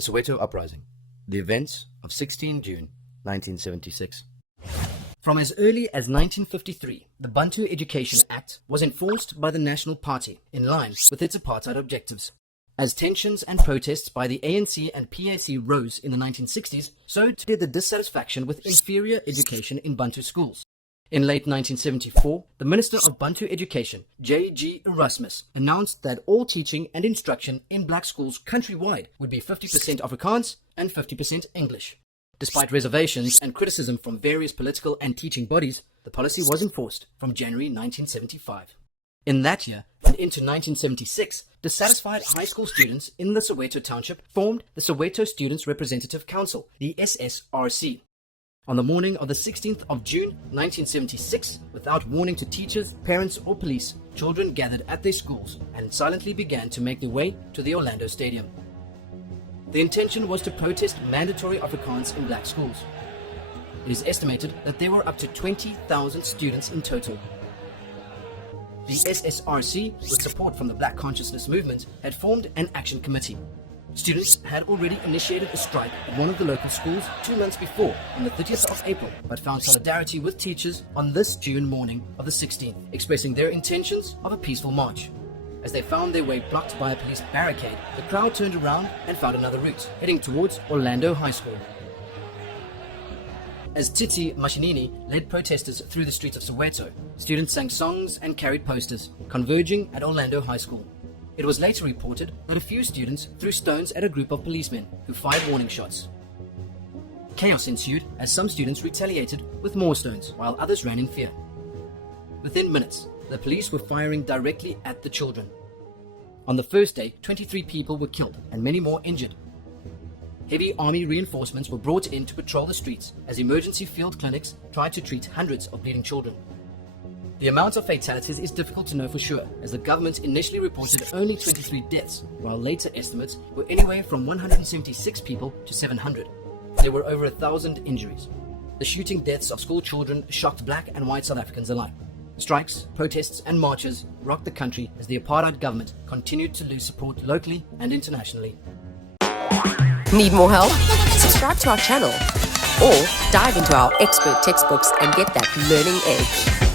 The Soweto Uprising. The events of 16 June 1976. From as early as 1953, the Bantu Education Act was enforced by the National Party in line with its apartheid objectives. As tensions and protests by the ANC and PAC rose in the 1960s, so did the dissatisfaction with inferior education in Bantu schools. In late 1974, the Minister of Bantu Education, J.G. Erasmus, announced that all teaching and instruction in black schools countrywide would be 50% Afrikaans and 50% English. Despite reservations and criticism from various political and teaching bodies, the policy was enforced from January 1975. In that year, and into 1976, dissatisfied high school students in the Soweto township formed the Soweto Students' Representative Council, the SSRC. On the morning of the 16th of June 1976, without warning to teachers, parents or police, children gathered at their schools and silently began to make their way to the Orlando Stadium. The intention was to protest mandatory Afrikaans in black schools. It is estimated that there were up to 20,000 students in total. The SSRC, with support from the Black Consciousness Movement, had formed an action committee. Students had already initiated a strike at one of the local schools 2 months before, on the 30th of April, but found solidarity with teachers on this June morning of the 16th, expressing their intentions of a peaceful march. As they found their way blocked by a police barricade, the crowd turned around and found another route, heading towards Orlando High School. As Titi Mashinini led protesters through the streets of Soweto, students sang songs and carried posters, converging at Orlando High School. It was later reported that a few students threw stones at a group of policemen who fired warning shots. Chaos ensued as some students retaliated with more stones, while others ran in fear. Within minutes, the police were firing directly at the children. On the first day, 23 people were killed and many more injured. Heavy army reinforcements were brought in to patrol the streets as emergency field clinics tried to treat hundreds of bleeding children. The amount of fatalities is difficult to know for sure, as the government initially reported only 23 deaths, while later estimates were anywhere from 176 people to 700. There were over 1,000 injuries. The shooting deaths of school children shocked black and white South Africans alike. Strikes, protests and marches rocked the country as the apartheid government continued to lose support locally and internationally. Need more help? Subscribe to our channel or dive into our expert textbooks and get that learning edge.